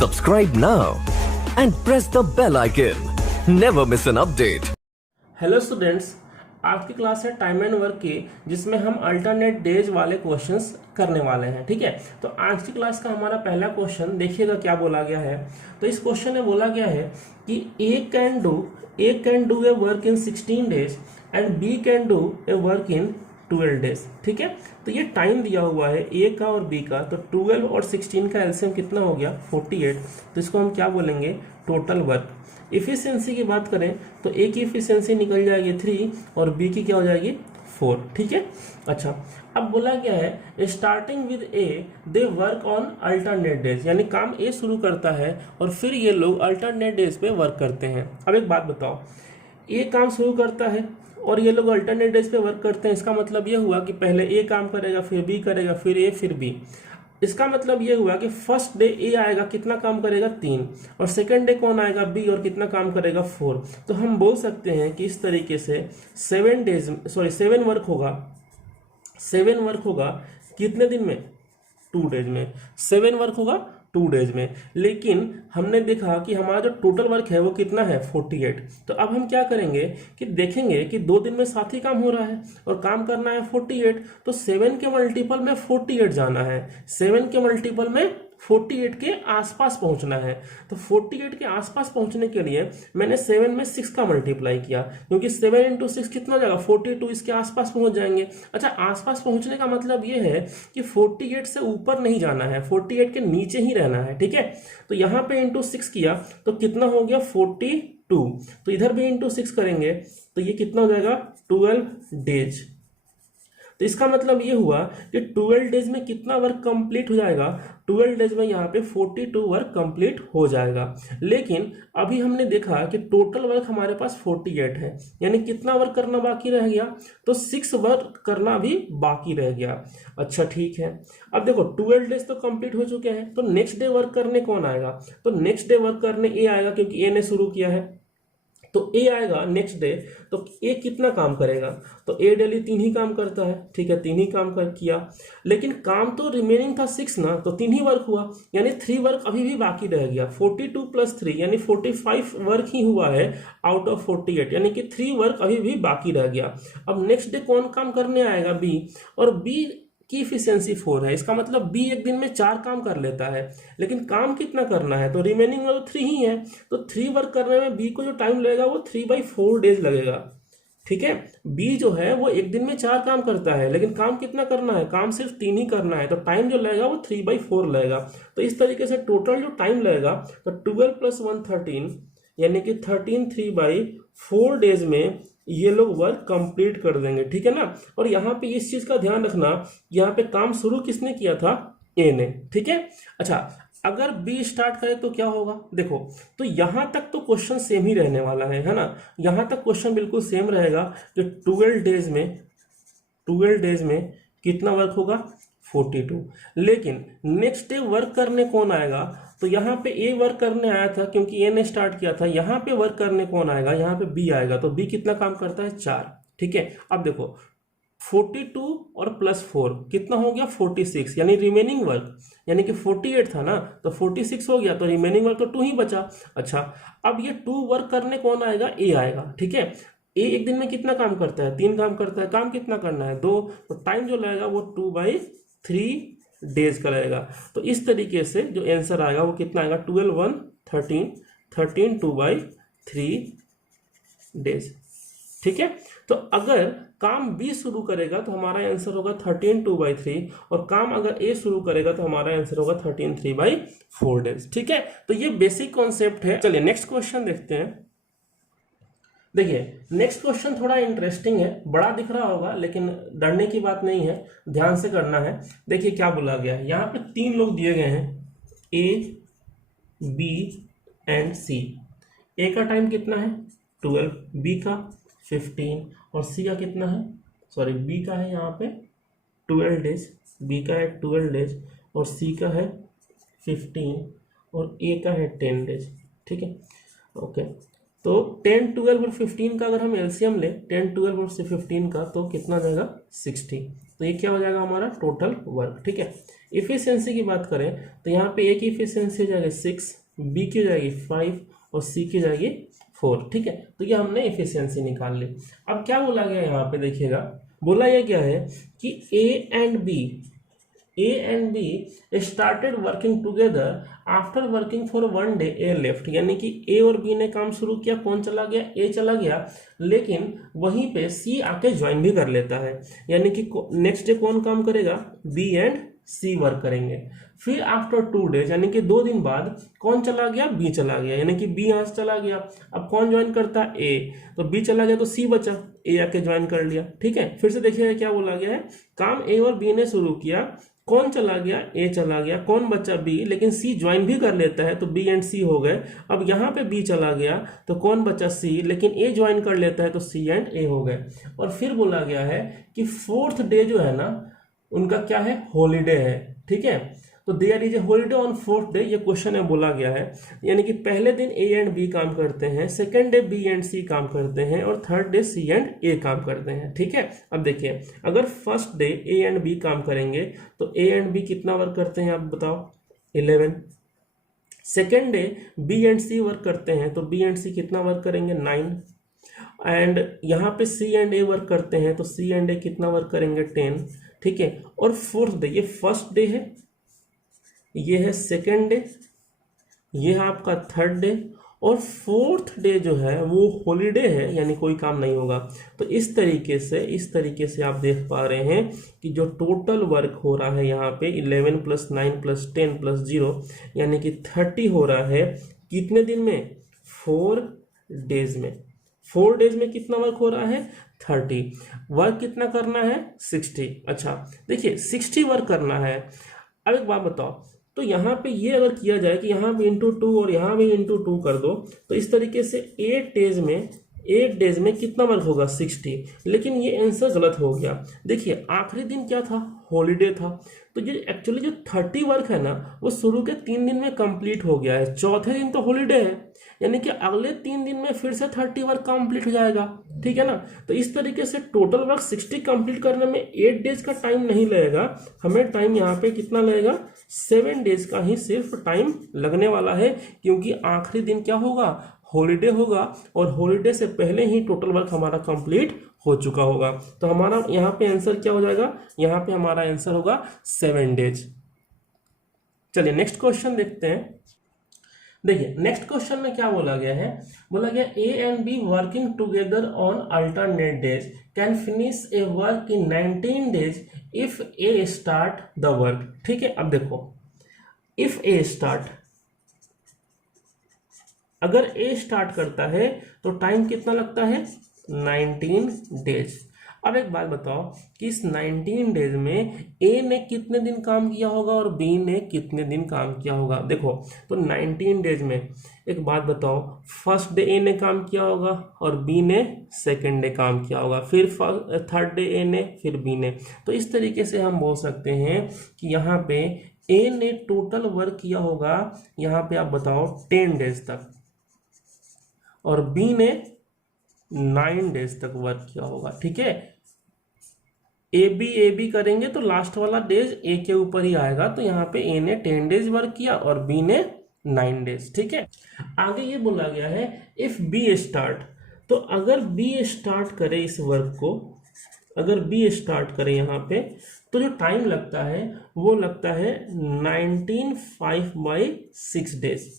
Subscribe now and press the bell icon. Never miss an update. Hello students, आज की class है time and work की, जिसमें हम अल्टरनेट डेज वाले क्वेश्चंस करने वाले हैं। ठीक है, तो आज की क्लास का हमारा पहला क्वेश्चन देखिएगा क्या बोला गया है। तो इस क्वेश्चन में बोला गया है कि A can do a work in 16 days and B can do a work in 12 days. ठीक है, तो ये टाइम दिया हुआ है ए का और बी का, तो 12 और 16 का एलसीएम कितना हो गया 48। तो इसको हम क्या बोलेंगे, टोटल वर्क। इफिशियंसी की बात करें तो ए की इफिशियंसी निकल जाएगी 3 और बी की क्या हो जाएगी 4। ठीक है, अच्छा अब बोला गया है starting with A they work on alternate days, यानी काम ए शुरू करता है और फिर ये लोग अल्टरनेट डेज पे वर्क करते हैं। अब एक बात बताओ, ए काम शुरू करता है और ये लोग अल्टरनेट डेज पे वर्क करते हैं, इसका मतलब ये हुआ कि पहले ए काम करेगा, फिर बी करेगा, फिर ए, फिर बी। इसका मतलब ये हुआ कि फर्स्ट डे ए आएगा, कितना काम करेगा 3, और सेकंड डे कौन आएगा बी, और कितना काम करेगा 4। तो हम बोल सकते हैं कि इस तरीके से 7 वर्क होगा कितने दिन में, 2 डेज में। 7 वर्क होगा 2 डेज में, लेकिन हमने देखा कि हमारा जो टोटल वर्क है वो कितना है 48। तो अब हम क्या करेंगे कि देखेंगे कि 2 दिन में साथ ही काम हो रहा है और काम करना है 48, तो 7 के मल्टीपल में 48 जाना है, 7 के मल्टीपल में 48 के आसपास पहुंचना है। तो 48 के आसपास पहुंचने के लिए मैंने 7 में 6 का मल्टीप्लाई किया, क्योंकि 7 इंटू 6 कितना हो जाएगा 42, इसके आसपास पहुंच जाएंगे। अच्छा, आसपास पहुंचने का मतलब ये है कि 48 से ऊपर नहीं जाना है, 48 के नीचे ही रहना है। ठीक है, तो यहां पे इंटू 6 किया तो कितना हो गया 42, तो इधर भी इंटू 6 करेंगे तो ये कितना हो जाएगा 12 डेज। तो इसका मतलब ये हुआ कि 12 डेज में कितना वर्क कंप्लीट हो जाएगा, 12 डेज में यहाँ पे 42 वर्क कंप्लीट हो जाएगा। लेकिन अभी हमने देखा कि टोटल वर्क हमारे पास 48 है, यानी कितना वर्क करना बाकी रह गया, तो 6 वर्क करना भी बाकी रह गया। अच्छा ठीक है, अब देखो 12 डेज तो कंप्लीट हो चुके हैं, तो नेक्स्ट डे वर्क करने कौन आएगा, तो नेक्स्ट डे वर्क करने ए आएगा, क्योंकि ए ने शुरू किया है। तो ए आएगा नेक्स्ट डे, तो ए कितना काम करेगा, तो ए डेली 3 ही काम करता है। ठीक है, 3 ही काम किया, लेकिन काम तो रिमेनिंग था 6 ना, तो 3 ही वर्क हुआ, यानी 3 वर्क अभी भी बाकी रह गया। 42 प्लस 3 यानी 45 वर्क ही हुआ है आउट ऑफ 48, यानी कि 3 वर्क अभी भी बाकी रह गया। अब नेक्स्ट डे कौन काम करने आएगा, बी, और बी की इफिशियंसी 4 है, इसका मतलब बी एक दिन में 4 काम कर लेता है, लेकिन काम कितना करना है, तो रिमेनिंग में तो 3 ही है, तो 3 वर्क करने में बी को जो टाइम लगेगा वो 3/4 डेज लगेगा। ठीक है, बी जो है वो एक दिन में 4 काम करता है, लेकिन काम कितना करना है, काम सिर्फ 3 ही करना है, तो टाइम जो लगेगा वो 3/4 लगेगा। तो इस तरीके से टोटल जो टाइम लगेगा, तो 12 + 1 13, यानी कि 13 3/4 डेज में ये लोग वर्क कंप्लीट कर देंगे। ठीक है ना, और यहाँ पे इस चीज का ध्यान रखना, यहाँ पे काम शुरू किसने किया था, ए ने। ठीक है, अच्छा अगर बी स्टार्ट करे तो क्या होगा, देखो तो यहां तक तो क्वेश्चन सेम ही रहने वाला है ना, यहां तक क्वेश्चन बिल्कुल सेम रहेगा कि 12 डेज में कितना वर्क होगा 42। लेकिन नेक्स्ट डे वर्क करने कौन आएगा, तो यहाँ पे ए वर्क करने आया था क्योंकि ए ने स्टार्ट किया था, यहाँ पे वर्क करने कौन आएगा, यहाँ पे बी आएगा, तो बी कितना काम करता है 4। ठीक है, अब देखो 42 और प्लस 4 कितना हो गया 46, यानी रिमेनिंग वर्क, यानी कि 48 था ना, तो 46 हो गया, तो रिमेनिंग वर्क तो 2 ही बचा। अच्छा, अब ये 2 वर्क करने कौन आएगा, ए आएगा। ठीक है, ए एक दिन में कितना काम करता है, 3 काम करता है, काम कितना करना है 2, तो टाइम जो लगेगा वो 2/3 डेज का रहेगा। तो इस तरीके से जो आंसर आएगा वो कितना आएगा 12 1 13 2/3 डेज। ठीक है, तो अगर काम बी शुरू करेगा तो हमारा आंसर होगा 13 2/3, और काम अगर ए शुरू करेगा तो हमारा आंसर होगा 13 3/4 डेज। ठीक है, तो ये बेसिक कॉन्सेप्ट है। चलिए नेक्स्ट क्वेश्चन देखते हैं। देखिए नेक्स्ट क्वेश्चन थोड़ा इंटरेस्टिंग है, बड़ा दिख रहा होगा लेकिन डरने की बात नहीं है, ध्यान से करना है। देखिए क्या बोला गया है, यहाँ पे 3 लोग दिए गए हैं, ए बी एंड सी। ए का टाइम कितना है 12, बी का 15 और सी का कितना है, सॉरी बी का है यहाँ पे 12 डेज, बी का है 12 डेज और सी का है 15 और ए का है 10 डेज। ठीक है, ओके। तो 10, 12 और 15 का अगर हम एलसीएम ले 10, 12 और 15 का तो कितना आ जाएगा 60। तो ये क्या हो जाएगा हमारा टोटल वर्क। ठीक है, इफिशियंसी की बात करें तो यहाँ पे ए की इफिशियंसी हो जाएगी 6, बी की हो जाएगी 5 और सी की जाएगी 4। ठीक है, तो ये हमने इफिशियंसी निकाल ली। अब क्या बोला गया यहाँ पे देखिएगा, बोला यह क्या है कि ए and be started working together after working for 1 day A left, यानी कि ए और बी ने काम शुरू किया, कौन चला गया, ए चला गया, लेकिन वहीं पे सी आके ज्वाइन भी कर लेता है, यानी कि नेक्स्ट डे कौन काम करेगा, बी एंड सी वर्क करेंगे। फिर आफ्टर 2 डेज यानी कि 2 दिन बाद कौन चला गया, बी चला गया, यानी कि बी यहाँ से चला गया। अब कौन ज्वाइन करता है, ए, तो बी चला गया तो सी बचा, ए आके ज्वाइन कर लिया। ठीक है, फिर से देखिएगा क्या बोला गया है, काम ए और बी ने शुरू किया, कौन चला गया, ए चला गया, कौन बचा, बी, लेकिन सी ज्वाइन भी कर लेता है तो बी एंड सी हो गए। अब यहाँ पे बी चला गया तो कौन बचा, सी, लेकिन ए ज्वाइन कर लेता है तो सी एंड ए हो गए। और फिर बोला गया है कि 4th डे जो है ना उनका क्या है, हॉलीडे है। ठीक है, तो there is a holiday on 4th day, ये क्वेश्चन में बोला गया है, यानी कि पहले दिन ए एंड बी काम करते हैं, second day B and C काम करते हैं और third day C and A काम करते हैं। ठीक है, अब देखिए अगर first day A and B काम करेंगे तो ए एंड बी कितना वर्क करते हैं आप बताओ, 11। Second day B and C work करते हैं तो बी एंड सी कितना वर्क करेंगे, 9। एंड यहाँ पे सी एंड ए वर्क करते हैं तो सी एंड ए कितना वर्क करेंगे, 10। ठीक है, और 4th डे, ये फर्स्ट डे है, ये है सेकेंड डे, ये है आपका 3rd डे, और 4th डे जो है वो हॉलीडे है, यानी कोई काम नहीं होगा। तो इस तरीके से आप देख पा रहे हैं कि जो टोटल वर्क हो रहा है यहाँ पे 11 + 9 + 10 + 0 यानी कि 30 हो रहा है। कितने दिन में, 4 डेज में। 4 डेज में कितना वर्क हो रहा है, 30। वर्क कितना करना है, 60। अच्छा देखिए 60 वर्क करना है। अब एक बात बताओ, तो यहाँ पे ये अगर किया जाए कि यहाँ भी ×2 और यहाँ भी ×2 कर दो तो इस तरीके से 8 डेज में कितना वर्क होगा, 60। लेकिन ये आंसर गलत हो गया। देखिए आखिरी दिन क्या था, हॉलीडे था, तो ये एक्चुअली जो 30 वर्क है ना वो शुरू के 3 दिन में कंप्लीट हो गया है, चौथे दिन तो हॉलीडे है, यानी कि अगले 3 दिन में फिर से 30 वर्क कंप्लीट हो जाएगा। ठीक है ना, तो इस तरीके से टोटल वर्क 60 कंप्लीट करने में 8 डेज का टाइम नहीं लगेगा, हमें टाइम यहाँ पे कितना लगेगा, 7 डेज का ही सिर्फ टाइम लगने वाला है, क्योंकि आखिरी दिन क्या होगा, हॉलीडे होगा, और हॉलीडे से पहले ही टोटल वर्क हमारा कंप्लीट हो चुका होगा। तो हमारा यहाँ पे आंसर क्या हो जाएगा, यहाँ पे हमारा आंसर होगा 7 डेज। चलिए नेक्स्ट क्वेश्चन देखते हैं। देखिए नेक्स्ट क्वेश्चन में क्या बोला गया है, बोला गया ए and be working together on alternate days can finish A work in 19 days if A start the work. ठीक है, अब देखो इफ ए स्टार्ट, अगर ए स्टार्ट करता है तो टाइम कितना लगता है, 19 डेज। अब एक बात बताओ कि इस 19 डेज में ए ने कितने दिन काम किया होगा और बी ने कितने दिन काम किया होगा। देखो तो 19 डेज में एक बात बताओ, फर्स्ट डे ए ने काम किया होगा और बी ने सेकेंड डे काम किया होगा, फिर 3rd डे ए ने, फिर बी ने। तो इस तरीके से हम बोल सकते हैं कि यहाँ पे ए ने टोटल वर्क किया होगा, यहाँ पे आप बताओ 10 डेज तक, और बी ने 9 डेज तक वर्क किया होगा। ठीक है, ए बी करेंगे तो लास्ट वाला डेज ए के ऊपर ही आएगा, तो यहाँ पे ए ने 10 डेज वर्क किया और बी ने 9 डेज। ठीक है, आगे ये बोला गया है इफ बी स्टार्ट, तो अगर बी स्टार्ट करे इस वर्क को, अगर बी स्टार्ट करे यहाँ पे, तो जो टाइम लगता है वो लगता है 19/5/6 डेज।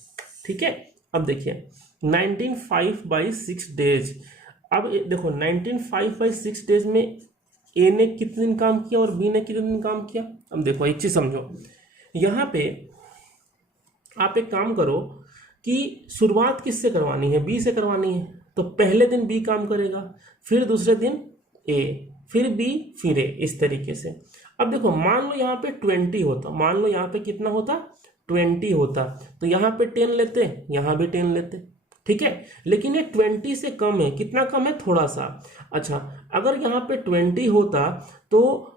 ठीक है, अब देखिए 19/5/6 डेज। अब देखो 19/5/6 डेज में ए ने कितने दिन काम किया और बी ने कितने दिन काम किया। अब देखो एक चीज समझो, यहाँ पे आप एक काम करो कि शुरुआत किससे करवानी है, बी से करवानी है, तो पहले दिन बी काम करेगा, फिर दूसरे दिन ए, फिर बी, फिर ए, इस तरीके से। अब देखो मान लो यहाँ पे 20 होता, मान लो यहाँ पे कितना होता, 20 होता, तो यहाँ पे 10 लेते, यहाँ भी 10 लेते। ठीक है, लेकिन ये 20 से कम है, कितना कम है, थोड़ा सा। अच्छा अगर यहाँ पे 20 होता तो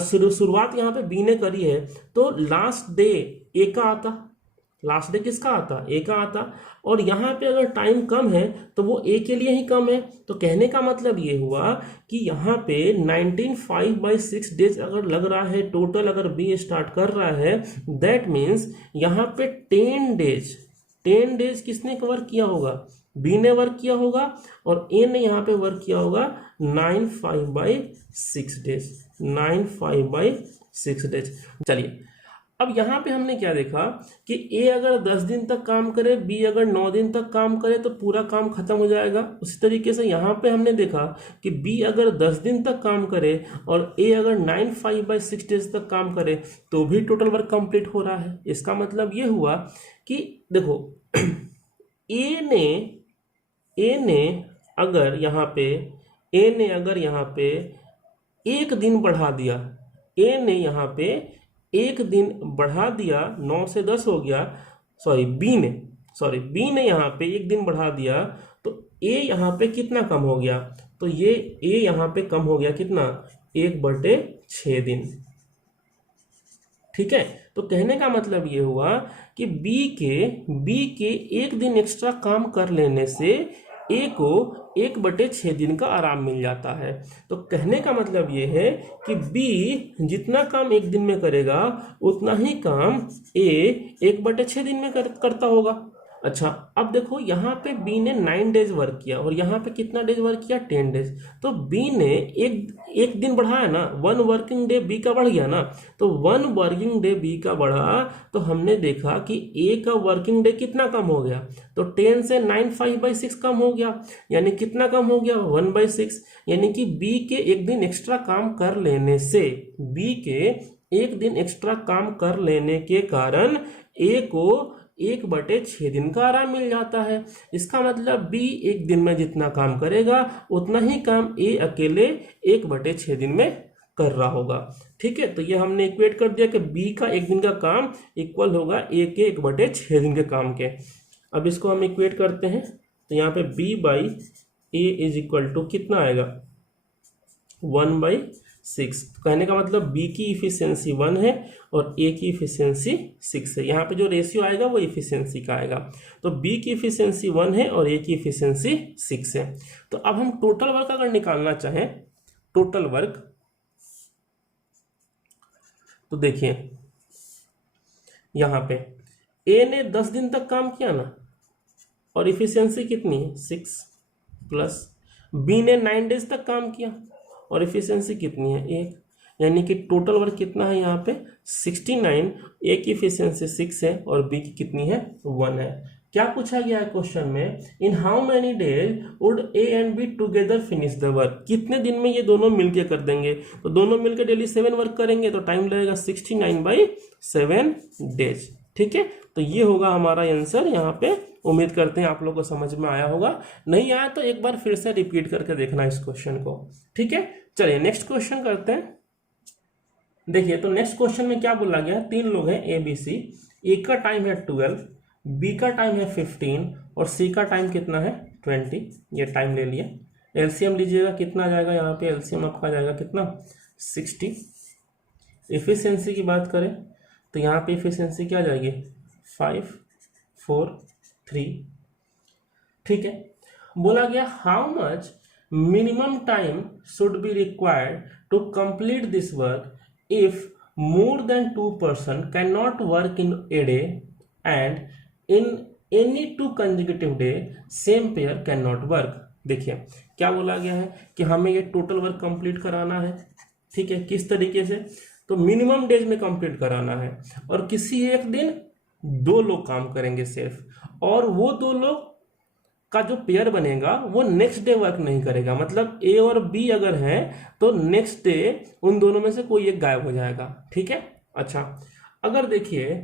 शुरुआत यहाँ पे बी ने करी है तो लास्ट डे ए का आता, लास्ट डे किसका आता, ए का आता। और यहाँ पे अगर टाइम कम है तो वो ए के लिए ही कम है। तो कहने का मतलब ये हुआ कि यहाँ पे 19/5/6 डेज अगर लग रहा है टोटल, अगर बी स्टार्ट कर रहा है, दैट मीन्स यहाँ पे 10 डेज किसने वर्क किया होगा, बी ने वर्क किया होगा, और ए ने यहाँ पे वर्क किया होगा 9/5/6 डेज, 9/5/6 डेज। चलिए अब यहाँ पे हमने क्या देखा कि ए अगर 10 दिन तक काम करे, बी अगर 9 दिन तक काम करे तो पूरा काम खत्म हो जाएगा। उसी तरीके से यहाँ पे हमने देखा कि बी अगर 10 दिन तक काम करे और ए अगर 9/5/6 डेज तक काम करे तो भी टोटल वर्क कंप्लीट हो रहा है। इसका मतलब ये हुआ कि देखो ए ने अगर यहाँ पे एक दिन बढ़ा दिया, ए ने यहाँ पे एक दिन बढ़ा दिया, 9 से 10 हो गया, बी ने यहाँ पे एक दिन बढ़ा दिया, तो ए यहाँ पे कितना कम हो गया, तो ये ए यहाँ पे कम हो गया कितना, 1/6 दिन। ठीक है, तो कहने का मतलब ये हुआ कि बी के एक दिन एक्स्ट्रा काम कर लेने से ए को 1/6 दिन का आराम मिल जाता है। तो कहने का मतलब ये है कि बी जितना काम एक दिन में करेगा उतना ही काम ए 1/6 दिन में करता होगा। अच्छा, अब देखो यहाँ पे बी ने 9 डेज वर्क किया और यहाँ पे कितना डेज वर्क किया, 10 डेज। तो बी ने एक दिन बढ़ाया ना, 1 वर्किंग डे बी का बढ़ गया ना, तो 1 वर्किंग डे बी का बढ़ा तो हमने देखा कि ए का वर्किंग डे कितना कम हो गया, तो 10 से 9/5/6 कम हो गया, यानी कितना कम हो गया, 1/6। यानी कि बी के एक दिन एक्स्ट्रा काम कर लेने से, बी के एक दिन एक्स्ट्रा काम कर लेने के कारण ए को 1/6 दिन का आराम मिल जाता है। इसका मतलब बी एक दिन में जितना काम करेगा उतना ही काम ए अकेले 1/6 दिन में कर रहा होगा। ठीक है, तो ये हमने इक्वेट कर दिया कि बी का एक दिन का काम इक्वल होगा ए के 1/6 दिन के काम के। अब इसको हम इक्वेट करते हैं, तो यहाँ पे b/a इज इक्वल टू कितना आएगा, 1/6। कहने का मतलब बी की इफिशियंसी 1 है और ए की इफिशियंसी 6 है। यहाँ पे जो रेशियो आएगा वो इफिशियंसी का आएगा। तो बी की इफिशियंसी 1 है और ए की इफिशियंसी 6 है। तो अब हम टोटल वर्क अगर निकालना चाहें, टोटल वर्क, तो देखिए यहाँ पे ए ने 10 दिन तक काम किया ना, और इफिशियंसी कितनी है, 6, प्लस बी ने 9 डेज तक काम किया और इफिशियंसी कितनी है, 1, यानी कि टोटल वर्क कितना है यहाँ पे 69। ए की इफिशियंसी 6 है और बी की कितनी है, 1 है। क्या पूछा गया है क्वेश्चन में, in how many days would a and be together finish the work, कितने दिन में ये दोनों मिलके कर देंगे। तो दोनों मिलकर डेली 7 वर्क करेंगे तो टाइम लगेगा 69/7 डेज। ठीक है, तो ये होगा हमारा आंसर यहाँ पे। उम्मीद करते हैं आप लोगों को समझ में आया होगा, नहीं आया तो एक बार फिर से रिपीट करके देखना इस क्वेश्चन को। ठीक है, चलिए नेक्स्ट क्वेश्चन करते हैं। देखिए, तो नेक्स्ट क्वेश्चन में क्या बोला गया, 3 लोग हैं ए बी सी, ए का टाइम है 12, बी का टाइम है 15 और सी का टाइम कितना है 20। ये टाइम ले लिया, एलसीएम लीजिएगा, कितना आ जाएगा यहाँ पे, एलसीएम आपका आ जाएगा कितना, 60। इफिशियंसी की बात करें तो यहाँ पे इफिशियंसी क्या आ जाएगी, 5, 4, 3। ठीक है, बोला गया how much minimum time should be required to complete this work if more than 2 person cannot work in a day and in any 2 consecutive day same pair cannot work। देखिए क्या बोला गया है कि हमें ये टोटल वर्क कंप्लीट कराना है। ठीक है, किस तरीके से, तो मिनिमम डेज में कंप्लीट कराना है और किसी एक दिन 2 लोग काम करेंगे सिर्फ, और वो 2 लोग का जो पेयर बनेगा वो नेक्स्ट डे वर्क नहीं करेगा। मतलब ए और बी अगर हैं तो नेक्स्ट डे उन दोनों में से कोई एक गायब हो जाएगा। ठीक है, अच्छा अगर देखिए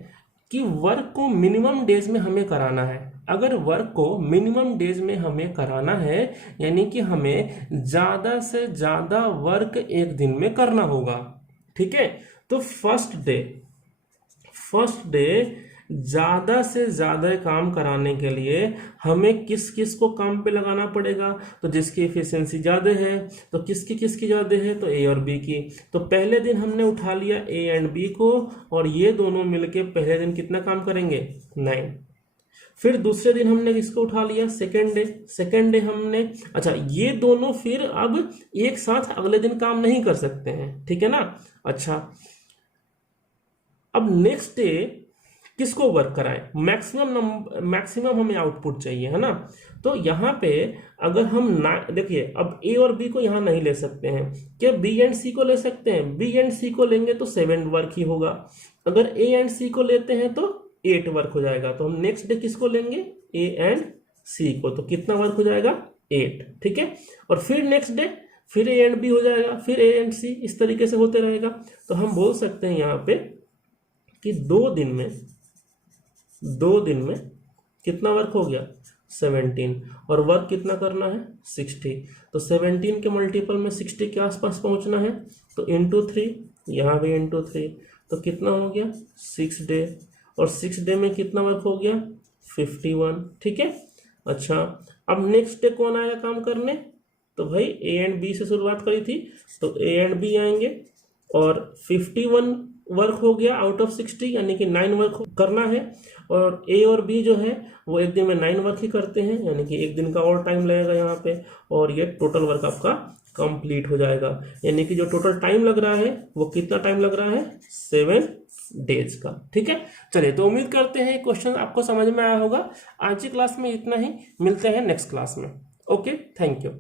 कि वर्क को मिनिमम डेज में हमें कराना है, अगर वर्क को मिनिमम डेज में हमें कराना है यानी कि हमें ज्यादा से ज्यादा वर्क एक दिन में करना होगा। ठीक है, तो फर्स्ट डे ज़्यादा से ज़्यादा काम कराने के लिए हमें किस किस को काम पे लगाना पड़ेगा, तो जिसकी एफिशिएंसी ज़्यादा है, तो किसकी किसकी ज़्यादा है, तो ए और बी की। तो पहले दिन हमने उठा लिया ए एंड बी को, और ये दोनों मिलके पहले दिन कितना काम करेंगे, 9। फिर दूसरे दिन हमने किसको उठा लिया, सेकेंड डे हमने, अच्छा ये दोनों फिर अब एक साथ अगले दिन काम नहीं कर सकते हैं, ठीक है ना। अच्छा अब नेक्स्ट डे किसको वर्क कराएं, मैक्सिमम हमें आउटपुट चाहिए, है ना। तो यहाँ पे अगर हम ना देखिए, अब ए और बी को यहाँ नहीं ले सकते हैं, क्या बी एंड सी को ले सकते हैं, बी एंड सी को लेंगे तो 7 वर्क ही होगा। अगर ए एंड सी को लेते हैं तो 8 वर्क हो जाएगा। तो हम नेक्स्ट डे किसको लेंगे, ए एंड सी को, तो कितना वर्क हो जाएगा, 8, ठीक है। और फिर नेक्स्ट डे फिर ए एंड बी हो जाएगा, फिर ए एंड सी, इस तरीके से होते रहेगा। तो हम बोल सकते हैं यहाँ पे कि 2 दिन में कितना वर्क हो गया, 17, और वर्क कितना करना है, 60। तो 17 के मल्टीपल में 60 के आसपास पहुंचना है, तो इंटू 3, यहाँ भी इंटू 3, तो कितना हो गया, 6 डे, और 6 डे में कितना वर्क हो गया, 51, ठीक है। अच्छा अब नेक्स्ट डे कौन आएगा काम करने, तो भाई ए एंड बी से शुरुआत करी थी, तो ए एंड बी आएंगे, और 51 वर्क हो गया आउट ऑफ 60, यानी कि 9 वर्क करना है। और ए और बी जो है वो एक दिन में 9 वर्क ही करते हैं, यानी कि एक दिन का और टाइम लगेगा यहाँ पे, और ये टोटल वर्क आपका कंप्लीट हो जाएगा। यानी कि जो टोटल टाइम लग रहा है वो कितना टाइम लग रहा है, 7 डेज का, ठीक है। चलिए, तो उम्मीद करते हैं ये क्वेश्चन आपको समझ में आया होगा। आज की क्लास में इतना ही, मिलते हैं नेक्स्ट क्लास में। Okay, thank you.